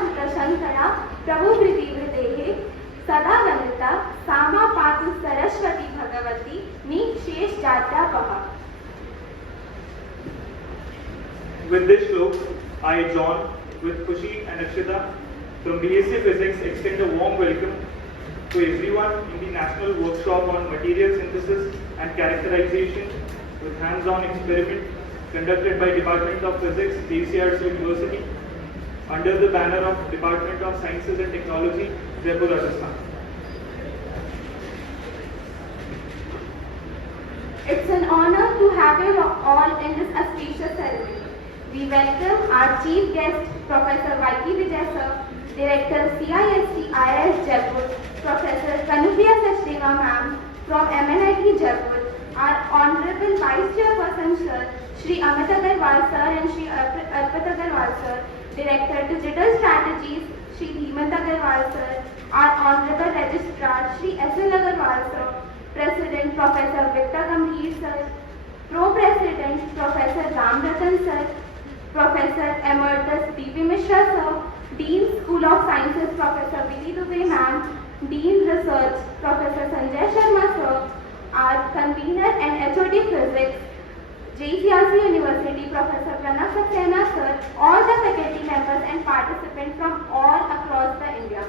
चितशङ्करा प्रभुभृतिवृतेः सदा वनिता सामा पातु सरस्वती भगवती मी शेष जात्यापः. With this shlok, I, John, with Khushi and Akshita from BSc Physics extend a warm welcome to everyone in the National Workshop on Material Synthesis and Characterization with hands-on experiment conducted by Department of Physics, Jecrc University under the banner of Department of Sciences and Technology, Jaipur, Rajasthan. It's an honor to have you all in this auspicious ceremony. We welcome our chief guest, Professor Y.K. Vijay sir, Director CIST IIS Jaipur, Professor Kanupriya Sachdeva ma'am from MNIT Jaipur, our Honorable Vice Chairperson sir, Shri Amit Agarwal sir and Shri Arpit Agarwal sir, Director Digital Strategies, Shri Hemant Agarwal sir, our Honorable Registrar, Shri S.L. Agarwal sir, President Professor Vitta Gambhir sir, Pro-President Professor Ram Ratan sir, Professor Emeritus D.P. Mishra sir, Dean School of Sciences Professor Vidhi Dubey ma'am, Dean Research Professor Sanjay Sharma sir, our convener and HOD Physics, Jecrc University Professor Pranav Saxena sir, all the faculty members and participants from all across the India.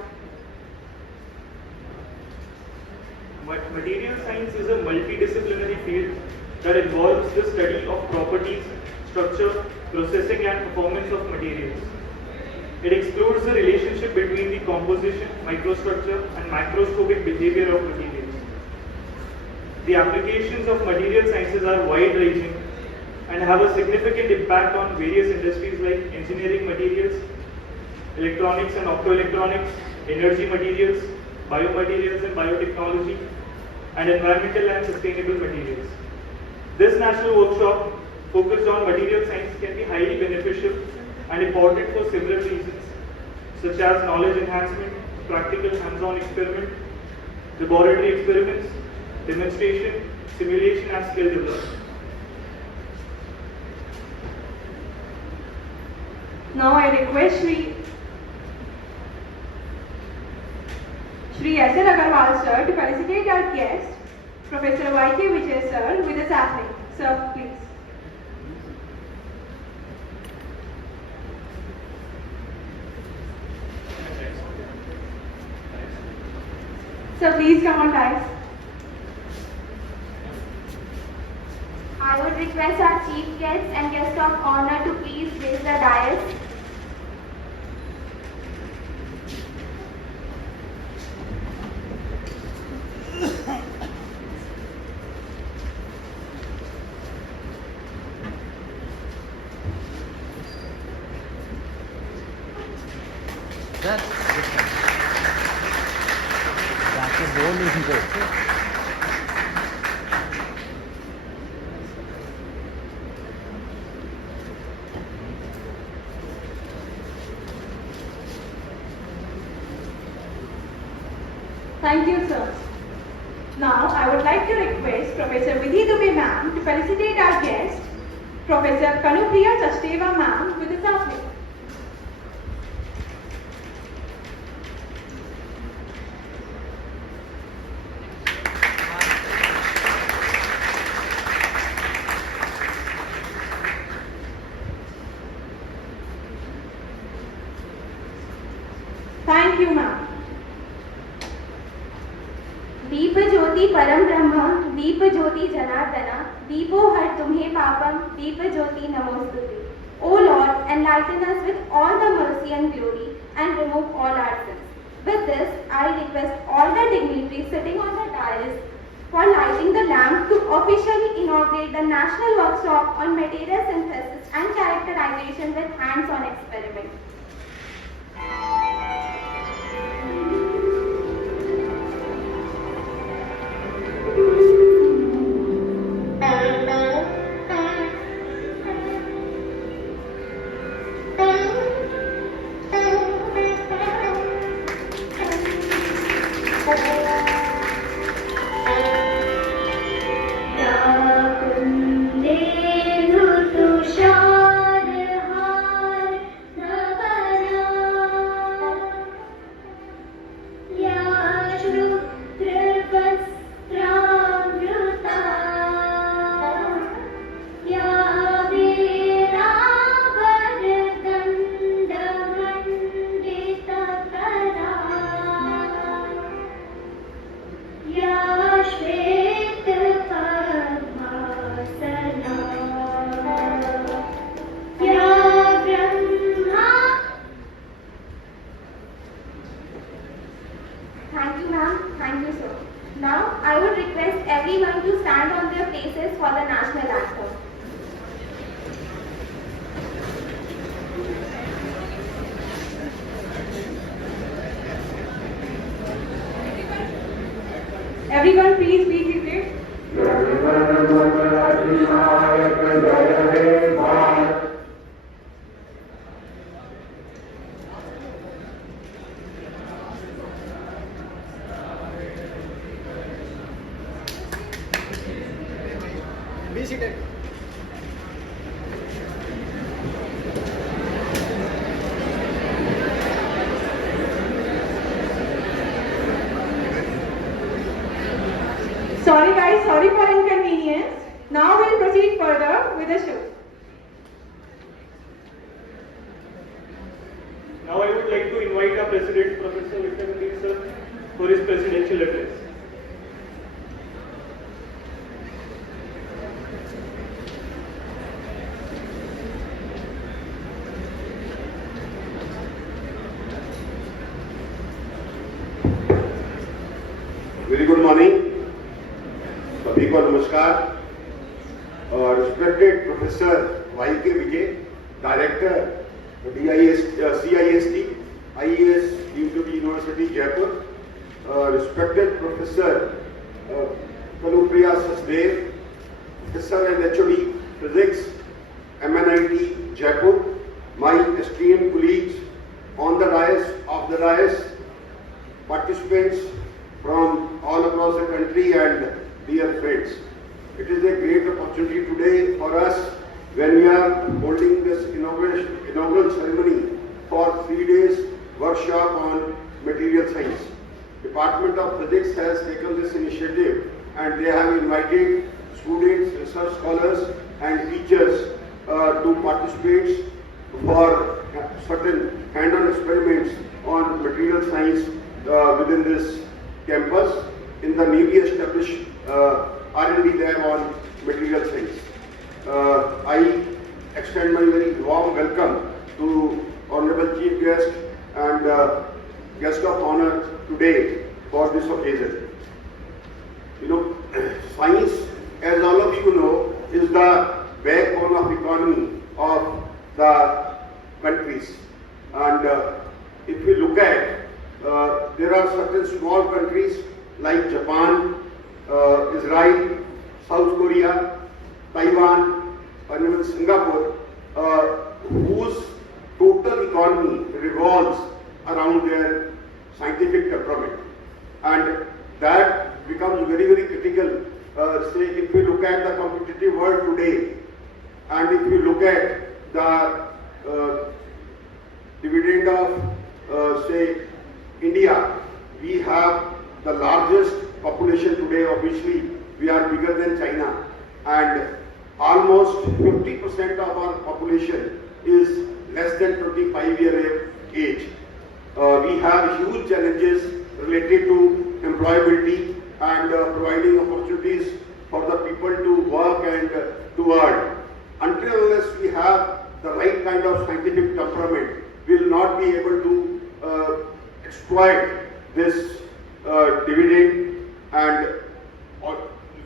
Material science is a multidisciplinary field that involves the study of properties, structure, processing and performance of materials. It explores the relationship between the composition, microstructure and macroscopic behavior of materials. The applications of material sciences are wide-ranging and have a significant impact on various industries like engineering materials, electronics and optoelectronics, energy materials, biomaterials and biotechnology, and environmental and sustainable materials. This national workshop focused on material science can be highly beneficial and important for several reasons, such as knowledge enhancement, practical hands-on experiment, laboratory experiments, demonstration, simulation and skill development. Now I request Shri S.L. Agarwal sir to felicitate our guest, Professor Y.K. Vijay sir, with the sapling. Sir, please. Sir, please come on, guys. I would request our chief guest and guest of honor to please raise the dais. Thank you, sir. Now, I would like to request Professor Vidhi Dubey ma'am to felicitate our guest, Professor Kanupriya Sachdeva ma'am, with the sapling. Thank you, ma'am. दीप ज्योति परम ब्रह्म, दीप ज्योति जनार्दना, दीपो हर तुम्हें पापम, दीप ज्योति नमोस्तुते. O Lord, enlighten us with all the mercy and glory and remove all our sins. With this, I request all the dignitaries sitting on the dais for lighting the lamp to officially inaugurate the National Workshop on Material Synthesis and Characterization with hands-on experiment. Kunde Nutushar Har Nava please be seated. Be seated. Sorry guys, sorry for inconvenience. Now we'll proceed further with the show. Now I would like to invite our President, Professor Jecrc sir, for his presidential address. Very good morning. सभी को नमस्कार. Respected Professor Y.K. Vijay, Director CIST, IES deemed to be University Jaipur. Respected Professor Kanupriya Sachdev, Professor and HOD Physics, MNIT Jaipur. My esteemed colleagues on the dais, off the dais, participants from all across the country and dear friends. It is a great opportunity today for us when we are holding this inaugural ceremony for 3 days workshop on material science. Department of Physics has taken this initiative and they have invited students, research scholars and teachers to participate for certain hand-on experiments on material science within this campus in the newly established R&D lab on material science. I extend my very warm welcome to Honorable Chief Guest and Guest of Honor today for this occasion. You know, science, as all of you know, is the backbone of economy of the countries. And if we look at there are certain small countries like Japan, Israel, South Korea, Taiwan, and even Singapore, whose total economy revolves around their scientific temperament. And that becomes very, very critical. Say, if we look at the competitive world today, and if we look at the dividend of, say, India, we have the largest population today. Obviously, we are bigger than China, and almost 50% of our population is less than 25-year age. We have huge challenges related to employability and providing opportunities for the people to work and to earn. Until unless we have the right kind of scientific temperament, we will not be able to exploit this dividend, and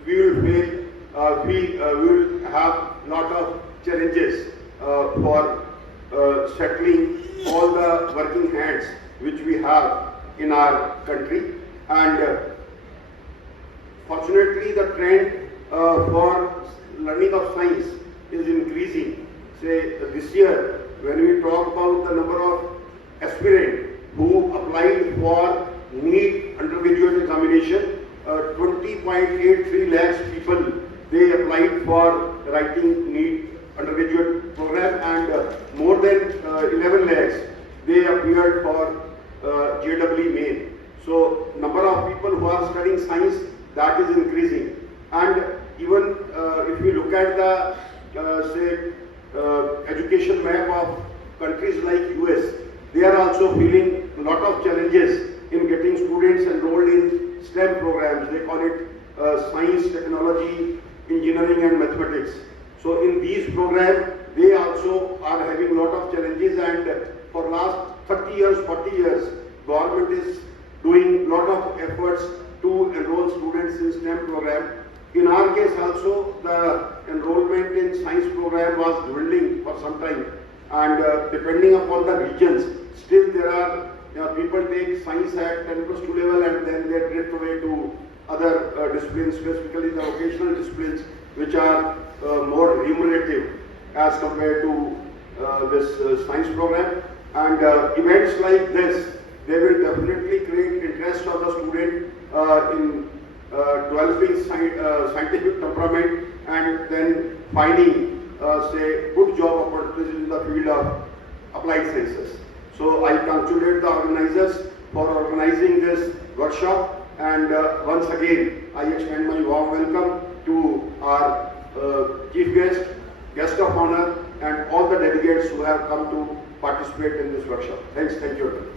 we will fail. We will have lot of challenges for settling all the working hands which we have in our country. And fortunately, the trend for learning of science is increasing. Say this year, when we talk about the number of aspirants who applied for NEET undergraduate examination, 20.83 lakhs people, they applied for writing NEET undergraduate program, and more than 11 lakhs, they appeared for JEE main. So number of people who are studying science, that is increasing. And even if we look at the education map of countries like US, they are also feeling a lot of challenges in getting students enrolled in STEM programs. They call it science, technology, engineering and mathematics. So in these programs, they also are having a lot of challenges, and for last 30 years, 40 years, government is doing a lot of efforts to enroll students in STEM program. In our case also, the enrollment in science program was dwindling for some time, and depending upon the regions, still there are people take science at 10+2 level and then they drift away to other disciplines, specifically the vocational disciplines, which are more remunerative as compared to this science program. And events like this, they will definitely create interest of the student in developing scientific temperament and then finding, say, good job opportunities in the field of applied sciences. So I congratulate the organizers for organizing this workshop, and once again I extend my warm welcome to our chief guest of honor, and all the delegates who have come to participate in this workshop. Thanks, thank you.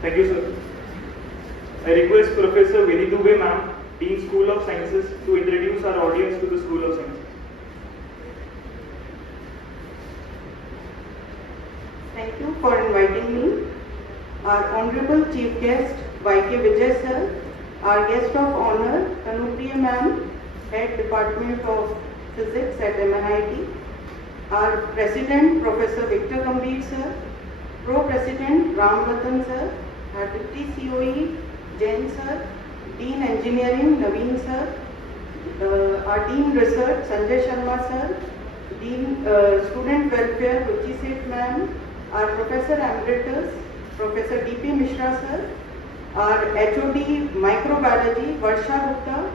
Thank you, sir. I request Professor Vinny Dubey, ma'am, Dean School of Sciences, to introduce our audience to the School of Sciences. Thank you for inviting me. Our Honorable Chief Guest, Y.K. Vijay sir, our Guest of Honor, Kanupriya ma'am, Head Department of Physics at MNIT, our President, Professor Victor Gambhir sir, Pro-President Ram Ratan sir, our Deputy COE, Jain sir, Dean Engineering, Naveen sir, our Dean Research, Sanjay Sharma sir, Dean Student Welfare, Ruchi Seth ma'am, our Professor Emeritus, Professor D.P. Mishra sir, our HOD Microbiology, Varsha Gupta,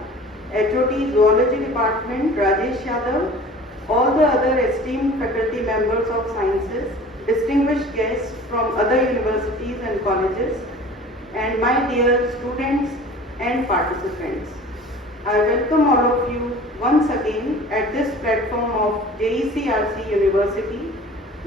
HOD Zoology Department, Rajesh Yadav, all the other esteemed faculty members of sciences, distinguished guests from other universities and colleges, and my dear students and participants. I welcome all of you once again at this platform of Jecrc University,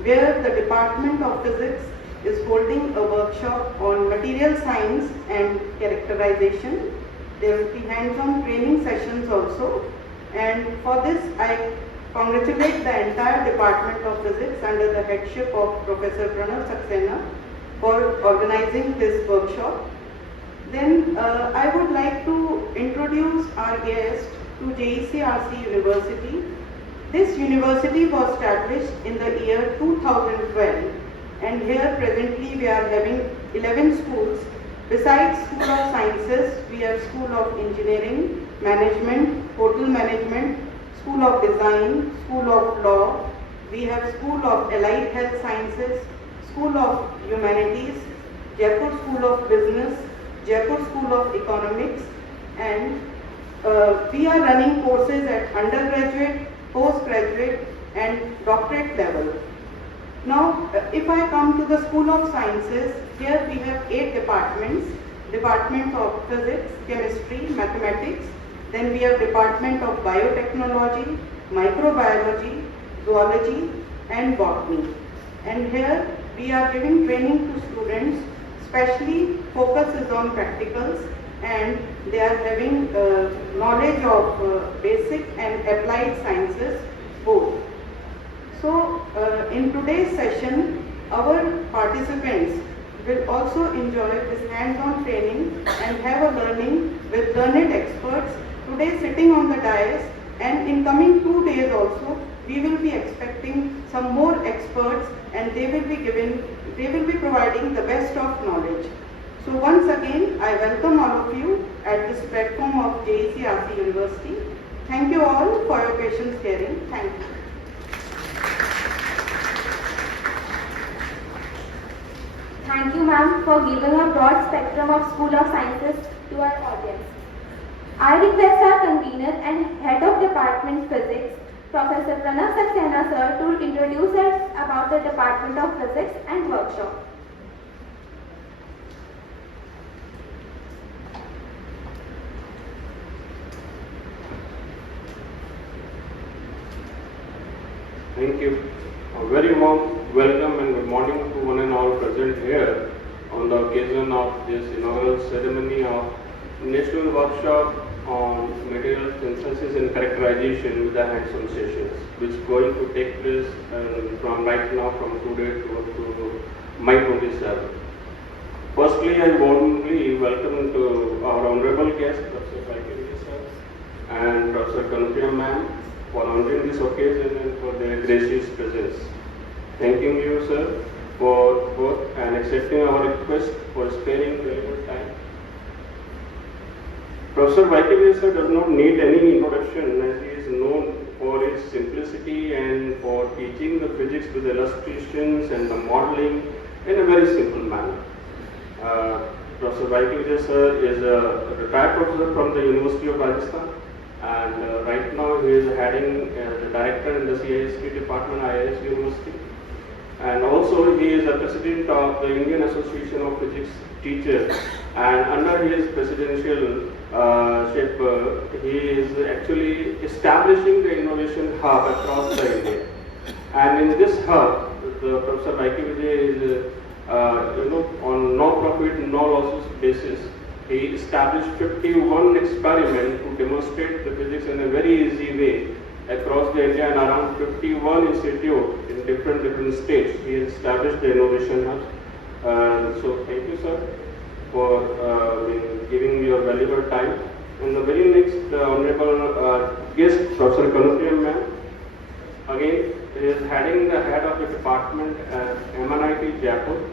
where the Department of Physics is holding a workshop on material science and characterization. There will be hands-on training sessions also, and for this I congratulate the entire Department of Physics under the headship of Professor Pranav Saxena for organizing this workshop. Then I would like to introduce our guest to Jecrc University. This university was established in the year 2012, and here presently we are having 11 schools. Besides School of Sciences, we have School of Engineering, Management, Hotel Management, School of Design, School of Law, we have School of Allied Health Sciences, School of Humanities, Jaipur School of Business, Jaipur School of Economics, and we are running courses at undergraduate, postgraduate and doctorate level. Now, if I come to the School of Sciences, here we have 8 departments. Department of Physics, Chemistry, Mathematics, then we have Department of Biotechnology, Microbiology, Zoology and Botany. And here we are giving training to students, especially focus is on practicals, and they are having knowledge of basic and applied sciences both. So in today's session, our participants will also enjoy this hands-on training and have a learning with learned experts today sitting on the dais, and in coming 2 days also we will be expecting some more experts, and they will be providing the best of knowledge. So once again, I welcome all of you at this platform of Jecrc University. Thank you all for your patience hearing. Thank you. Thank you, ma'am, for giving a broad spectrum of School of Sciences to our audience. I request our convener and Head of Department Physics, Professor Pranav Saxena sir, to introduce us about the Department of Physics and workshop. Thank you. A very warm welcome and good morning to one and all present here on the occasion of this inaugural ceremony of National Workshop on Material Synthesis and Characterization with the hands-on sessions, which is going to take place from right now from today to May 27. Firstly, I warmly welcome to our honorable guest, Professor Y.K. sir and Professor Kanupriya ma'am, for honoring this occasion and for their gracious presence. thanking you, sir, for both and accepting our request for sparing valuable time. Professor Vaikivya sir does not need any introduction as he is known for his simplicity and for teaching the physics with illustrations and the modeling in a very simple manner. Professor Vaikivya sir is a retired professor from the University of Rajasthan, and right now he is heading the director in the CIST department, IIS University. And also he is a president of the Indian Association of Physics Teachers, and under his presidential ship, he is actually establishing the innovation hub across the India. And in this hub, the Professor Vaikivya is on no profit, no losses basis. He established 51 experiments to demonstrate the physics in a very easy way across the India, and around 51 institutes in different states. He established the innovation hubs. So thank you, sir, for giving your valuable time. And the very next honorable guest, Professor Kanupriya ma'am. Again, he is heading the head of the department at MNIT Jaipur.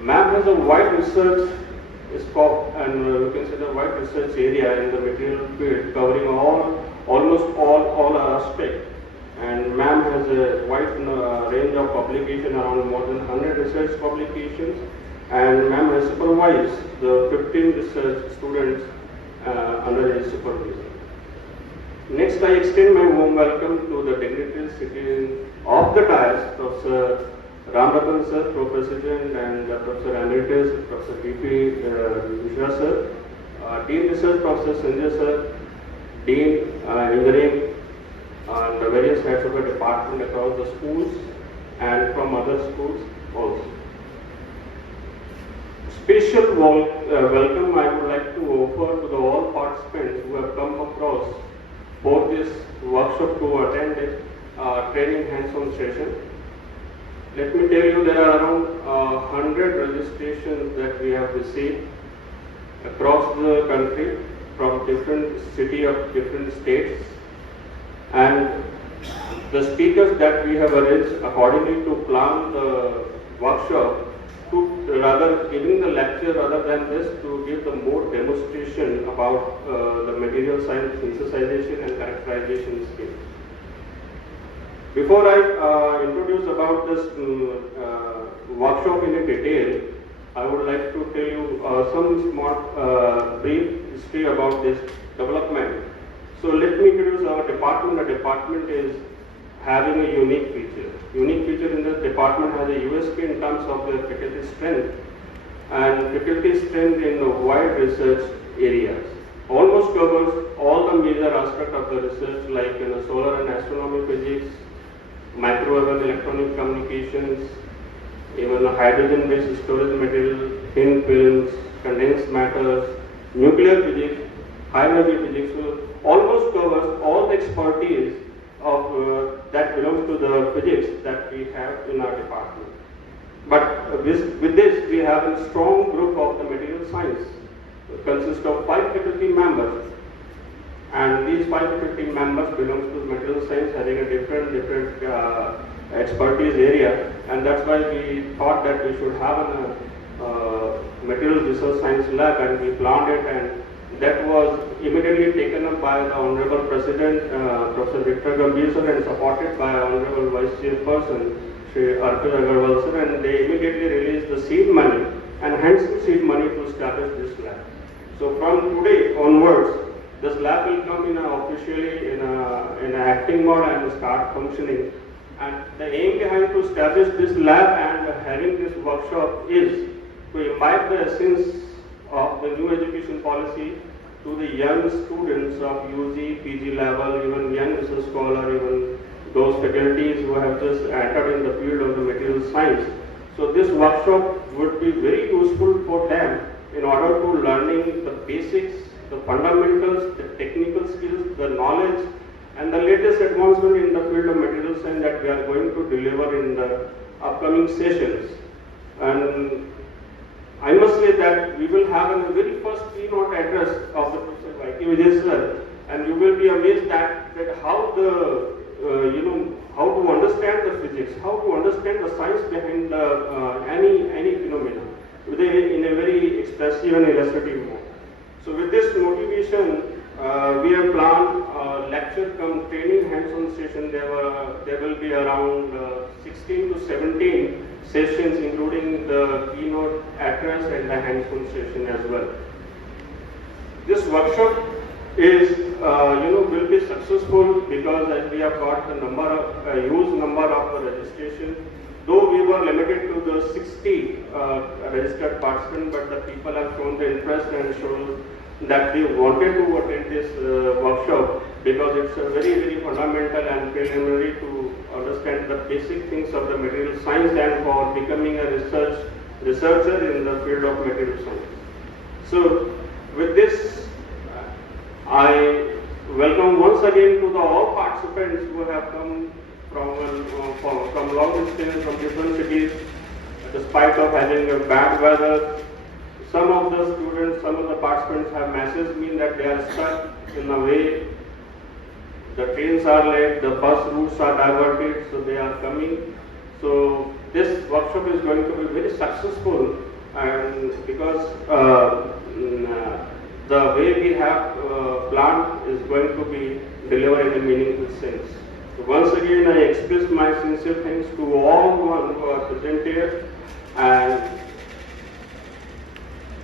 Ma'am has a wide research scope and you can say the wide research area in the material field, covering almost all aspects. And ma'am has a wide range of publication, around more than 100 research publications. And ma'am has supervised the 15 research students under his supervision. Next, I extend my warm welcome to the dignitaries sitting off the dais, Professor Ramratan sir, President, and Professor Emeritus, Professor V.P. Mishra sir, Dean Research, Professor Sanjay sir, Dean Engineering, and the various heads of the department across the schools and from other schools also. Special welcome I would like to offer to all participants who have come across for this workshop to attend this training hands-on session. Let me tell you, there are around 100 registrations that we have received across the country from different cities of different states, and the speakers that we have arranged accordingly to plan the workshop, to rather giving the lecture rather than this, to give the more demonstration about the material science synthesization and characterization skills. Before I introduce about this workshop in detail, I would like to tell you some small brief history about this development. So let me introduce our department. The department is having a unique feature. Unique feature in this department has a USP in terms of the faculty strength, and faculty strength in the wide research areas. Almost covers all the major aspects of the research, like solar and astronomy physics, microwave and electronic communications, even hydrogen-based storage material, thin films, condensed matters, nuclear physics, high energy physics. So almost covers all the expertise of that belongs to the physics that we have in our department. But with this, we have a strong group of the material science. It consists of 5 faculty members, and these 5 faculty members belongs to material science, having a different expertise area, and that's why we thought that we should have a material research science lab, and we planned it, and that was immediately taken up by the Honorable President, Professor Victor Gambhir sir, and supported by Honorable Vice Chairperson, Shri Arpit Agarwal sir, and they immediately released the seed money and handsome seed money to establish this lab. So from today onwards, this lab will come in officially in an acting mode and start functioning. And the aim behind to establish this lab and having this workshop is to imbibe the essence of the new education policy to the young students of UG, PG level, even young research scholar, even those faculties who have just entered in the field of the material science. So this workshop would be very useful for them in order to learning the basics, the fundamentals, the technical skills, the knowledge, and the latest advancement in the field of material science that we are going to deliver in the upcoming sessions. And I must say that we will have a very first keynote address of the Professor Vaikivya sir, and you will be amazed that how the how to understand the physics, how to understand the science behind any phenomena in a very expressive and illustrative mode. So with this motivation, we have planned a lecture come training hands-on session. There will be around 16 to 17 sessions, including the keynote address and the hands-on session as well. This workshop is, will be successful because as we have got a huge number of registration. Though we were limited to the 60 registered participants, but the people have shown the interest and shown that they wanted to attend this workshop because it's a very, very fundamental and preliminary to understand the basic things of the material science and for becoming a researcher in the field of material science. So with this, I welcome once again to all participants who have come from long distance, from different cities, despite of having a bad weather. Some of the students, some of the participants have messaged me that they are stuck in a way. The trains are late, the bus routes are diverted, so they are coming. So this workshop is going to be very successful, and because the way we have planned is going to be delivered in a meaningful sense. So once again, I express my sincere thanks to all who are present here, and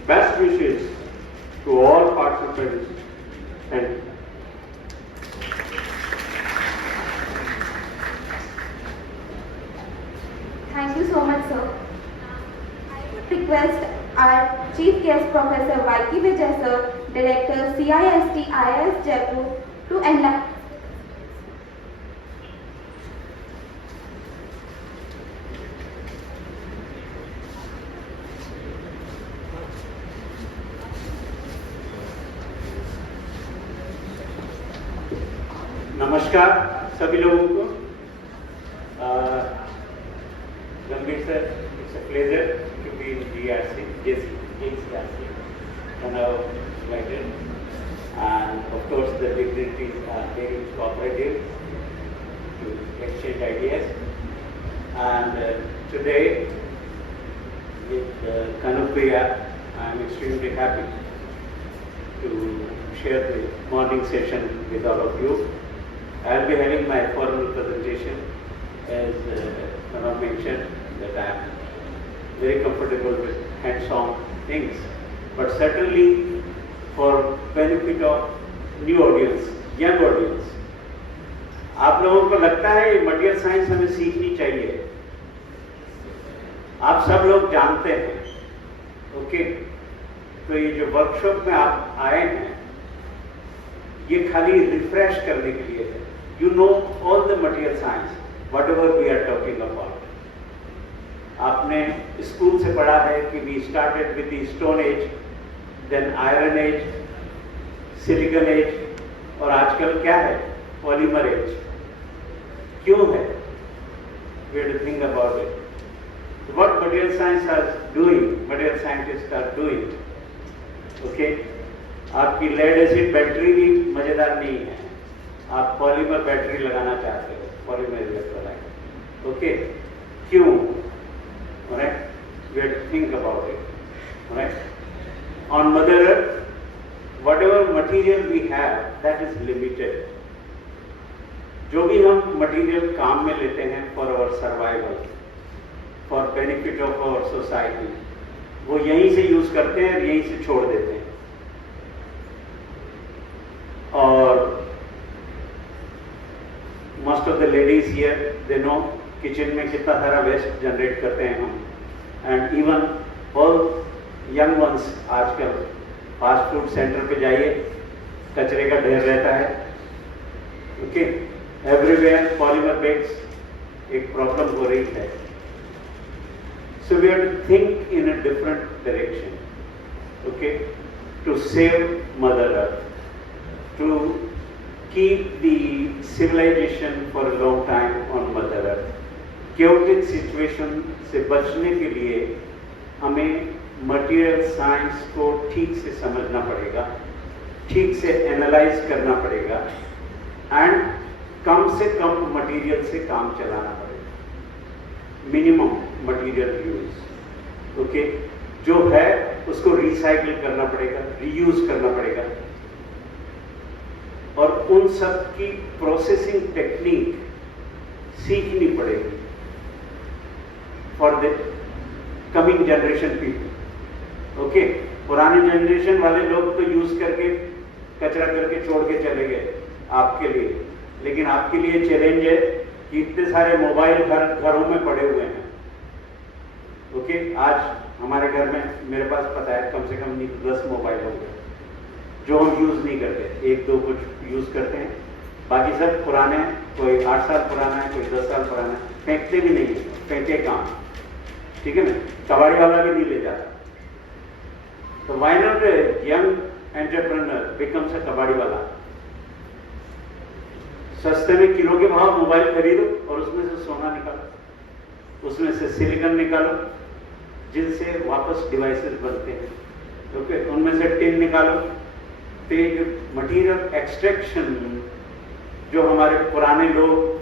best wishes to all participants. Thank you. Thank you so much, sir. I would request our Chief Guest Professor Vaiki Vijay sir, Director CIST IIS Jaipur, to enlighten. नमस्कार सभी लोगों को। गंभीर sir, it's a pleasure to be in Jecrc, and now invited. And of course, the dignitaries are very cooperative to exchange ideas. And today, with Kanupriya, I am extremely happy to share the morning session with all of you. I will be having my formal presentation, as Manoj mentioned, that I am very comfortable with hands-on things, but certainly for benefit of new audience, young audience. आप लोगों को लगता है ये material science हमें सीखनी चाहिए? आप सब लोग जानते हैं, ओके? तो ये जो वर्कशॉप में आप आए हैं, ये खाली रिफ्रेश करने के लिए है. You know all the material science, whatever we are talking about. आपने स्कूल से पढ़ा है कि we started with the Stone Age, then Iron Age, Silicon Age, और आजकल क्या है? Polymer Age. क्यों है? We have to think about it. So what material science are doing, material scientists are doing, okay? आपकी लेड एसिड बैटरी भी मजेदार नहीं है. आप पॉलीमर बैटरी लगाना चाहते हो, पॉलीमर इलेक्ट्रोलाइट, ओके? क्यों? Alright, we have to think about it. Alright, on Mother Earth, whatever material we have, that is limited. जो भी हम मटेरियल काम में लेते हैं for our survival, for benefit of our society, वो यहीं से यूज करते हैं और यहीं से छोड़ देते हैं. और most of the ladies here, they know kitchen में कितना सारा वेस्ट जनरेट करते हैं हम. And even all young ones, आजकल फास्ट फूड सेंटर पे जाइए, कचरे का ढेर रहता है, ओके? एवरीवेयर पॉलीमर बैग्स एक प्रॉब्लम हो रही है. So we have to think in a different direction, okay, to save mother earth, to keep the civilization for a long time on Mother Earth. Chaotic situation से बचने के लिए हमें material science को ठीक से समझना पड़ेगा, ठीक से analyze करना पड़ेगा, and कम से कम मटेरियल से काम चलाना पड़ेगा, मिनिमम मटेरियल यूज। ओके, जो है उसको रिसाइकिल करना पड़ेगा, रीयूज करना पड़ेगा, और उन सब की प्रोसेसिंग टेक्निक सीखनी पड़ेगी for the coming generation people. Okay, पुराने जनरेशन वाले लोग तो यूज करके कचरा करके छोड़ के चले गए आपके लिए, लेकिन आपके लिए चैलेंज है कि इतने सारे मोबाइल घरों में पड़े हुए हैं। ओके, आज हमारे घर में मेरे पास पता है कम से कम 10 मोबाइल होंगे जो हम यूज नहीं करते, 1-2 कुछ यूज करते हैं, बाकी सब पुराने हैं, कोई 8 साल पुराना है, कोई 10 साल पुराना है, फेंकते भी नहीं, फेंके काम, ठीक है ना, कबाड़ी वाला भी नहीं ले जाता। तो why not young entrepreneur becomes a कबाड़ी वाला। सस्ते में किलो के भाव मोबाइल खरीदो और उसमें से सोना निकालो, उसमें से सिलिकॉन निकालो, जिनसे वापस डिवाइसेस बनते हैं। ओके, उनमें से टिन निकालो। तो ये मटीरियल एक्सट्रैक्शन जो हमारे पुराने लोग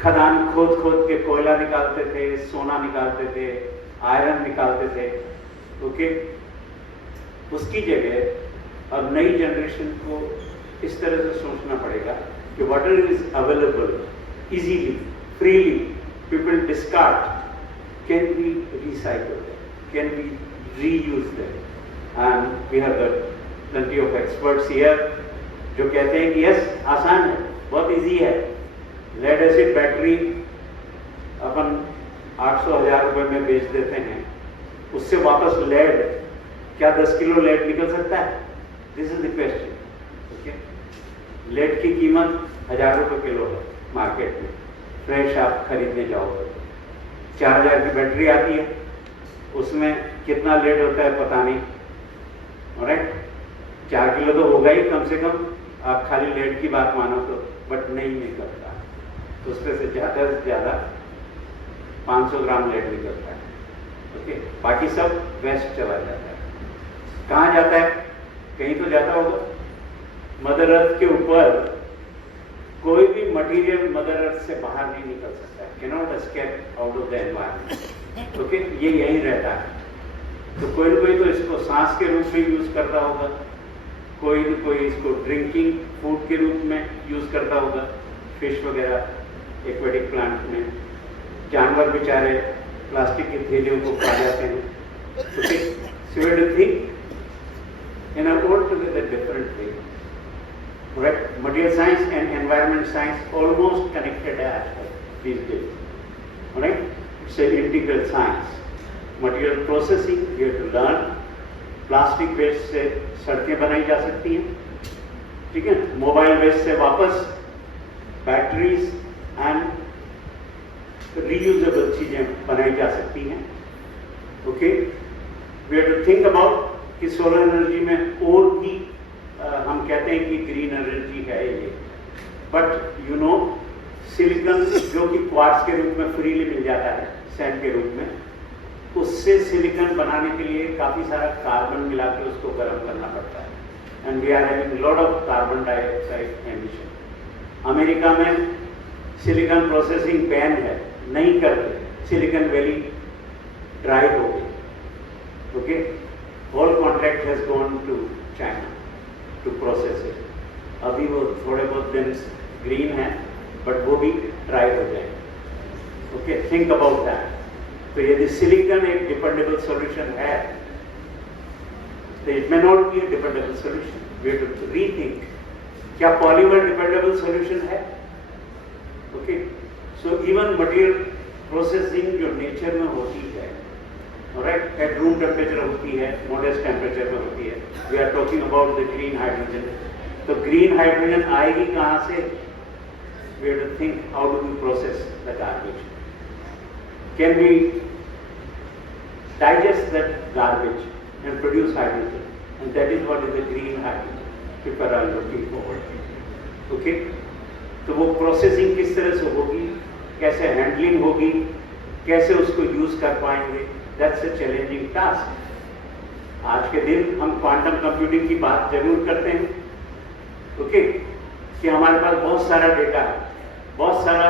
खदान खोद खोद के कोयला निकालते थे, सोना निकालते थे, आयरन निकालते थे, ओके, उसकी जगह अब नई जनरेशन को इस तरह से सोचना पड़ेगा कि whatever is available easily, freely, people discard, can be recycled, can be reused them, and we have got plenty of experts here जो कहते हैं कि यस, आसान है, बहुत इजी है। लेड एसिड बैटरी अपन 800,000 रुपए में बेच देते हैं, उससे वापस लेड, क्या 10 किलो लेड निकल सकता है? This is the question. Okay, lead की कीमत 1000 रुपए किलो है मार्केट में, फ्रेश आप खरीदने जाओगे। 4000 की बैटरी आती है, उसमें कितना लेड होता है पता नहीं, ऑलराइट, 4 किलो तो होगा ही कम से कम, आप खाली लेड की बात मानो तो, बट नहीं निकलता, तो उसमें से ज़्यादा 500 ग्राम लेड निकलता है। ओके, बाकी सब वेस्ट चला जाता है। कहाँ जाता है? कहीं तो जाता होगा। मदर अर्थ के ऊपर कोई भी मटेरियल मदर अर्थ से बाहर नहीं निकल सकता है, cannot escape out of the environment. Okay, ये यहीं रहता है। तो कोई न कोई तो इसको सांस के रूप में यूज करता होगा, कोई न कोई इसको ड्रिंकिंग फूड के रूप में यूज करता होगा, फिश वगैरह एक्वेटिक प्लांट में। जानवर बेचारे प्लास्टिक की थैलियों को खा जाते हैं। Okay, so we have to think in a altogether different way. Right? Material science and environment science almost connected as these days. Right? It's an integral science. Material processing, we have to learn. Plastic waste से सड़कें बनाई जा सकती हैं, ठीक है, mobile waste से वापस बैटरीज एंड रीयूजेबल चीजें बनाई जा सकती हैं। Okay, we have to think about कि सोलर एनर्जी में और भी हम कहते हैं कि ग्रीन एनर्जी है ये, बट यू नो सिलिकॉन जो कि क्वार्ट्ज के रूप में फ्रीली मिल जाता है, सैंड के रूप में, उससे सिलिकॉन बनाने के लिए काफी सारा कार्बन मिला के उसको गर्म करना पड़ता है, and we are having lot of carbon dioxide emission. America में सिलिकॉन प्रोसेसिंग बैन है, नहीं करते, सिलिकॉन वैली ड्राई हो गई। Okay, all contract has gone to China to process it. अभी वो थोड़े बहुत दिन ग्रीन है, बट वो भी ड्राई हो जाए। Okay, think about that. तो यदि सिलिकॉन एक डिपेंडेबल सॉल्यूशन है, तो it may not be a dependable solution. We have to rethink, क्या पॉलीमर डिपेंडेबल सॉल्यूशन है? Okay, so even material processing जो नेचर में होती है, ऑलराइट, एट रूम टेम्परेचर होती है, मॉडेस्ट टेम्परेचर में होती है। We are talking about the green hydrogen. तो ग्रीन हाइड्रोजन आएगी कहाँ से? We have to think how do we process the garbage. Can we digest that garbage and produce hydrogen? And that is what is the green hydrogen people are looking forward to. Okay? तो वो processing किस तरह से होगी, कैसे handling होगी, कैसे उसको यूज कर पाएंगे, दैट्स अ चैलेंजिंग टास्क। आज के दिन हम क्वांटम कंप्यूटिंग की बात जरूर करते हैं। ओके, कि हमारे पास बहुत सारा डेटा है, बहुत सारा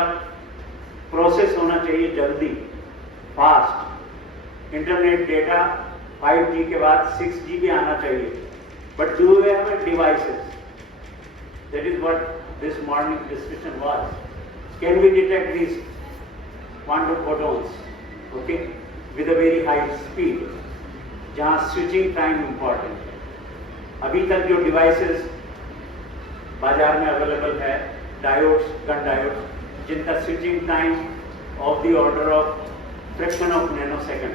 प्रोसेस होना चाहिए जल्दी, फास्ट। इंटरनेट डेटा 5G के बाद 6G भी आना चाहिए, but do we have devices? That is what this morning discussion was. Can we detect these quantum photons, okay, with a very high speed, जहाँ स्विचिंग टाइम इंपॉर्टेंट है। अभी तक जो डिवाइसेस बाजार में अवेलेबल है, डायोड्स, गन डायोड्स, जिनका switching time of the order of fraction of nano second,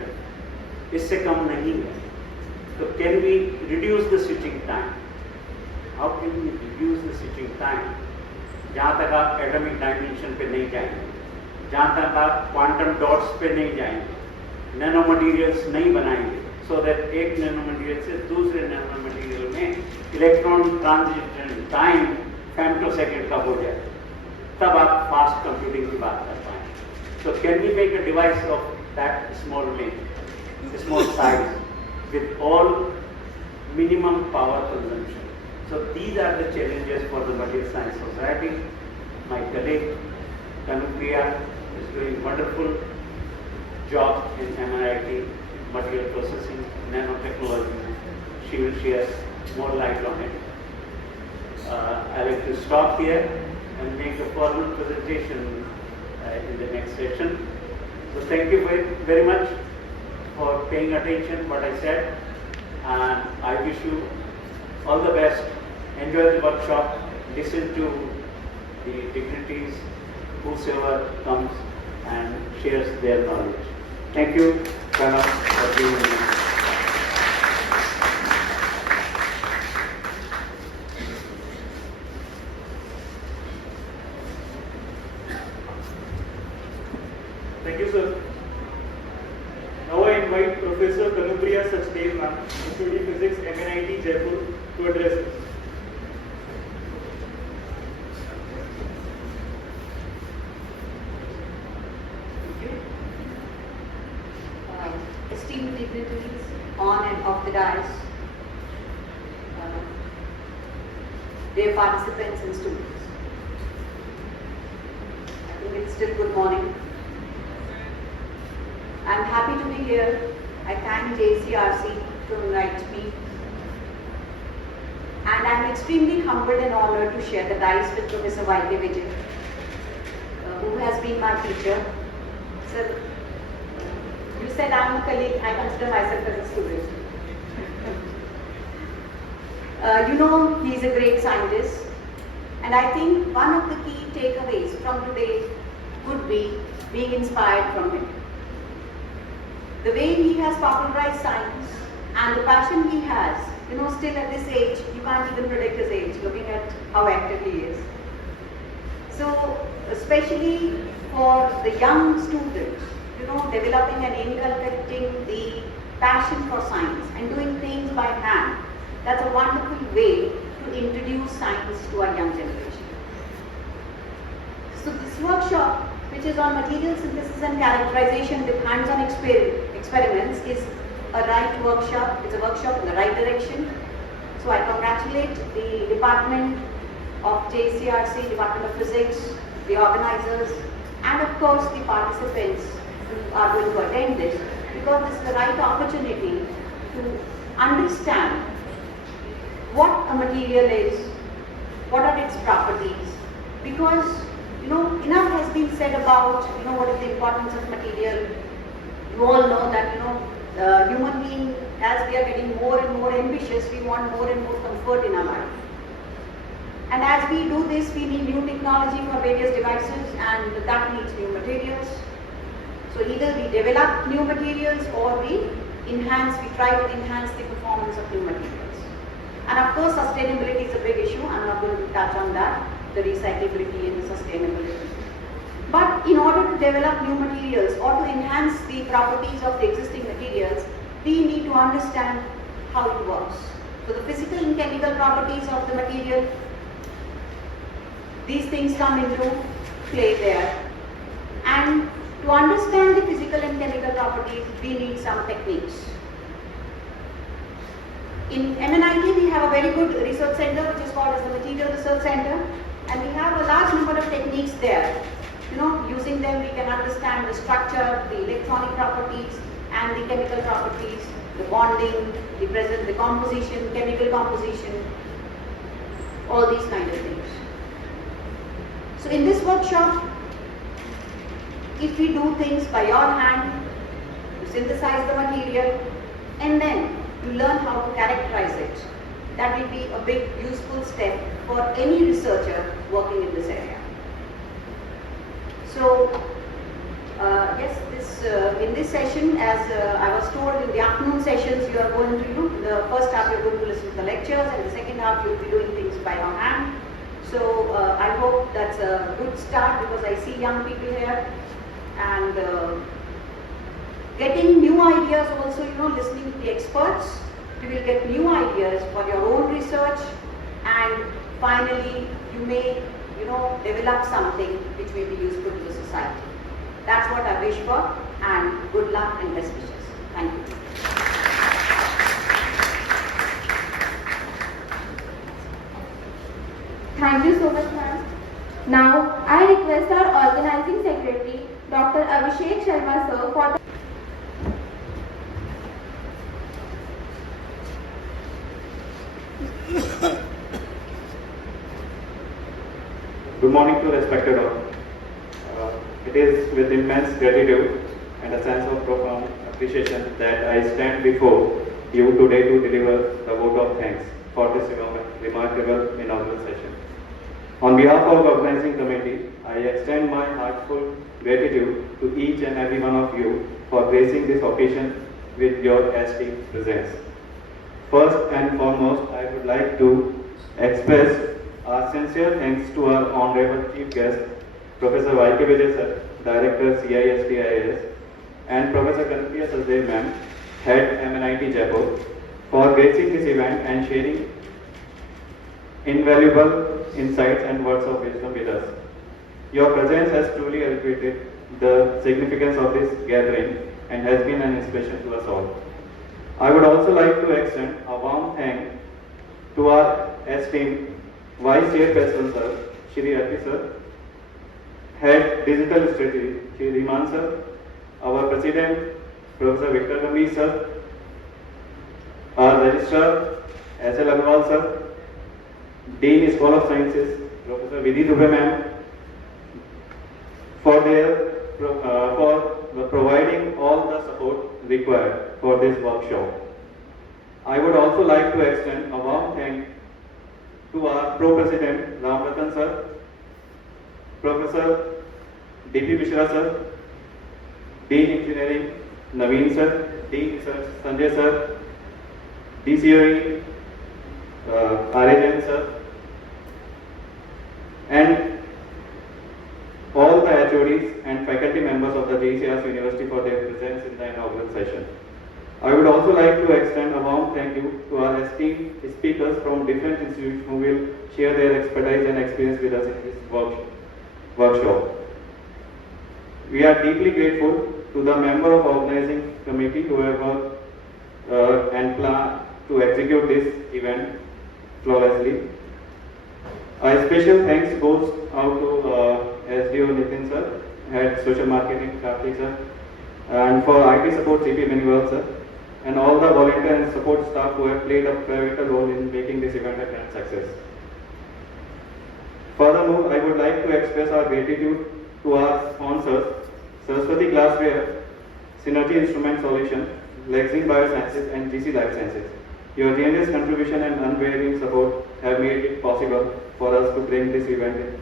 इससे कम नहीं है। तो can we reduce the switching time? How can we reduce the switching time? जहाँ तक आप एटॉमिक डायमेंशन पे नहीं जाएंगे, जहाँ तक आप क्वांटम डॉट्स पे नहीं जाएंगे, नैनो मटीरियल्स नहीं बनाएंगे, सो दैट एक नैनो मटीरियल से दूसरे नैनो मटीरियल में इलेक्ट्रॉन ट्रांजिशन टाइम फेम्टोसेकंड का हो जाए, तब आप फास्ट कंप्यूटिंग की बात कर पाएंगे। So can we make a device of that small range, small size, with all minimum power consumption? So these are the challenges for the Material Science Society. My colleague Kanupriya is doing wonderful job in MIT material processing, nanotechnology. She will share more light on it. I like to stop here and make a formal presentation in the next session. So thank you very much for paying attention what I said, and I wish you all the best. Enjoy the workshop, listen to the dignitaries, whosoever comes and shares their knowledge. Thank you, Pranav, for being here. Thank you, sir. Now I invite Professor Kanupriya Sachdev ma'am, HOD Physics, MNIT Jaipur, to address us. Esteemed dignitaries on and off the dais, dear participants and students, I think it's still good morning. I'm happy to be here. I thank Jecrc to invite me, and I'm extremely humbled and honored to share the dais with Professor Y.K. Vijay, who has been my teacher. Sir, you said I'm a colleague, I consider myself as a student. You know, he's a great scientist, and I think one of the key takeaways from today would be being inspired from him. The way he has popularized science and the passion he has, you know, still at this age, you can't even predict his age, looking at how active he is. So, especially for the young students, you know, developing and inculcating the passion for science and doing things by hand, that's a wonderful way to introduce science to our young generation. So this workshop, which is on material synthesis and characterization with hands-on experiments, is a right workshop. It's a workshop in the right direction. So I congratulate the Department of Jecrc, Department of Physics, the organizers, and of course the participants who are going to attend this, because this is the right opportunity to understand what a material is, what are its properties, because you know, enough has been said about, you know, what is the importance of material. You all know that, you know, the human being, as we are getting more and more ambitious, we want more and more comfort in our life. And as we do this, we need new technology for various devices, and that needs new materials. So either we develop new materials or we try to enhance the performance of new materials. And of course, sustainability is a big issue. I'm not going to touch on that, the recyclability and the sustainability. But in order to develop new materials or to enhance the properties of the existing materials, we need to understand how it works. So the physical and chemical properties of the material, these things come into play there. And to understand the physical and chemical properties, we need some techniques. In MNIT, we have a very good research center which is called as the Material Research Center, techniques there. You know, using them we can understand the structure, the electronic properties and the chemical properties, the bonding, the composition, chemical composition, all these kind of things. So in this workshop, if we do things by your hand, you synthesize the material and then you learn how to characterize it. That will be a big useful step for any researcher working in this area. So, yes, in this session, as I was told in the afternoon sessions, you are going to do, the first half you are going to listen to the lectures and the second half you will be doing things by your hand. So, I hope that's a good start because I see young people here and getting new ideas also, you know, listening to the experts. You will get new ideas for your own research and finally you may, you know, develop something which may be useful to the society. That's what I wish for and good luck and best wishes. Thank you. Thank you so much, ma'am. Now, I request our organizing secretary, Dr. Abhishek Sharma sir, for the Good morning to respected all. It is with immense gratitude and a sense of profound appreciation that I stand before you today to deliver the vote of thanks for this remarkable inaugural session. On behalf of the organizing committee, I extend my heartfelt gratitude to each and every one of you for gracing this occasion with your esteemed presence. First and foremost, I would like to express our sincere thanks to our Honorable Chief Guest, Professor Y.K. Vijay sir, Director CIST-IAS, and Professor Kanupriya Sachdev ma'am, Head MNIT Jaipur, for gracing this event and sharing invaluable insights and words of wisdom with us. Your presence has truly elevated the significance of this gathering and has been an inspiration to us all. I would also like to extend a warm thank to our esteemed Vice Chairperson Sir, Shri Arti Sir, Head Digital Strategy, Shri Riman Sir, our President, Professor Victor Gambhir Sir, our Registrar, S.L. Agarwal Sir, Dean School of Sciences, Professor Vidhi Dubey ma'am, for providing all the support required for this workshop. I would also like to extend a warm thank to our Pro-President Ram Ratan Sir, Professor D.P. Mishra Sir, Dean Engineering Naveen Sir, Dean Research Sanjay Sir, DCOE R.A. Sir, and all the HODs and faculty members of the JCRC University for their presence in the inaugural session. I would also like to extend a warm thank you to our esteemed speakers from different institutes who will share their expertise and experience with us in this workshop. We are deeply grateful to the member of organizing committee who have worked and planned to execute this event flawlessly. A special thanks goes out to SDO Nitin sir, Head Social Marketing Karthik sir, and for IT support CP Manuel sir, and all the volunteer and support staff who have played a pivotal role in making this event a grand success. Furthermore, I would like to express our gratitude to our sponsors, Saraswati Glassware, Synergy Instrument Solution, Lexing Biosciences, and GC Life Sciences. Your generous contribution and unwavering support have made it possible for us to bring this event in.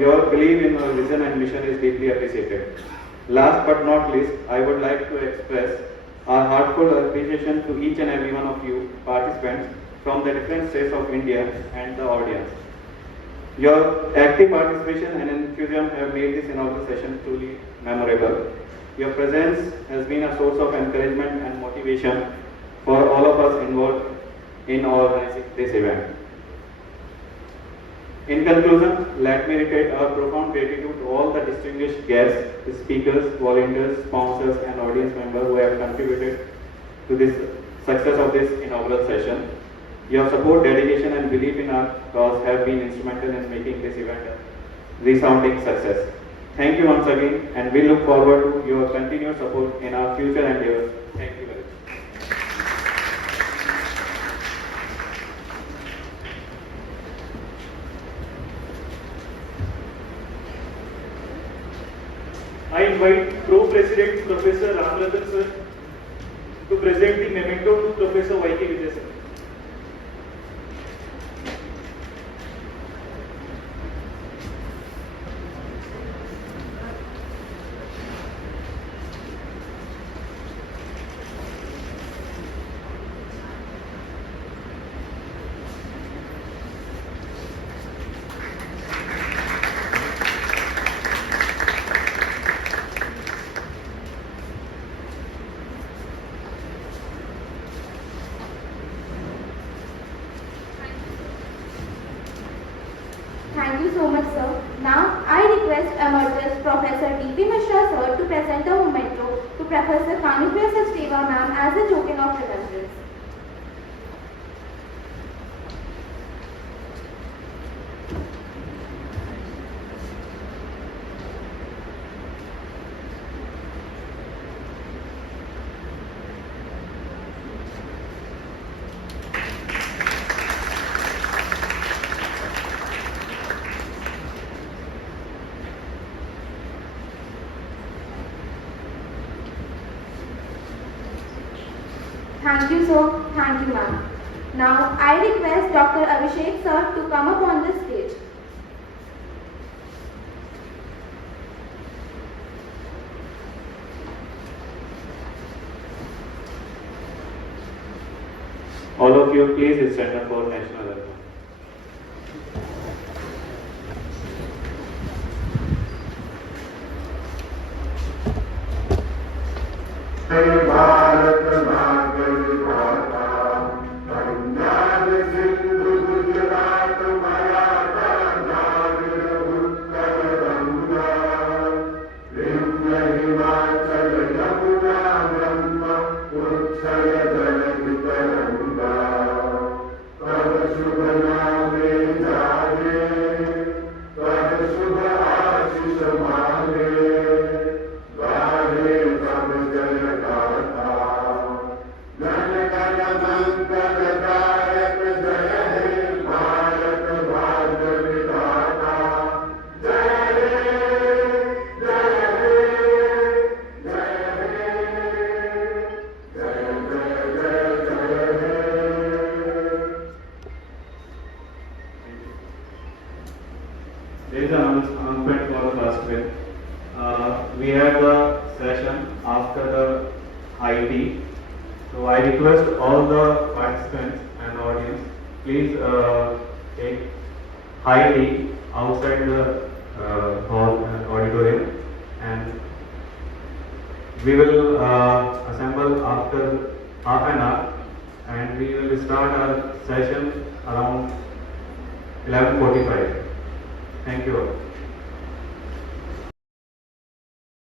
Your belief in our vision and mission is deeply appreciated. Last but not least, I would like to express our heartfelt appreciation to each and every one of you participants from the different states of India and the audience. Your active participation and enthusiasm have made this inaugural session truly memorable. Your presence has been a source of encouragement and motivation for all of us involved in organizing this event. In conclusion, let me reiterate our profound gratitude to all the distinguished guests, speakers, volunteers, sponsors, and audience members who have contributed to this success of this inaugural session. Your support, dedication and belief in our cause have been instrumental in making this event a resounding success. Thank you once again, and we look forward to your continued support in our future endeavors. Thank you very much. I invite Pro-President Professor Ramratan sir to present the memento to Professor Y.K. Vijay sir. Thank you so much, sir. Now, I request Emeritus Professor D.P. Mishra, sir, to present a memento to Professor Kanupriya Sachdeva, ma'am, as a token of remembrance. Thank you, sir. Thank you, ma'am. Now, I request Dr. Abhishek, sir, to come up on the stage. All of you, please stand up for national anthem. Bharat भाग्य विधाता पंजाब सिंधु गुजरात मराठा द्राविड़ उत्कल गंगा विंध्य हिमाचल यमुना ब्रह्म उच्छल जलधि तरंगा तब शुभ नामे जागे तब शुभ आशीष मांगे गाहे तब जय गाथा गण गण मंगलदायक जय हे भारत भाग्य विधाता जय हे जय हे जय हे जय जय जय जय हे। There is an announcement for the first bit. We have the session after the IT. So I request all the participants and audience, please take high tea outside the hall and auditorium, and we will assemble after half an hour, and we will start our session around 11:45. Thank you all.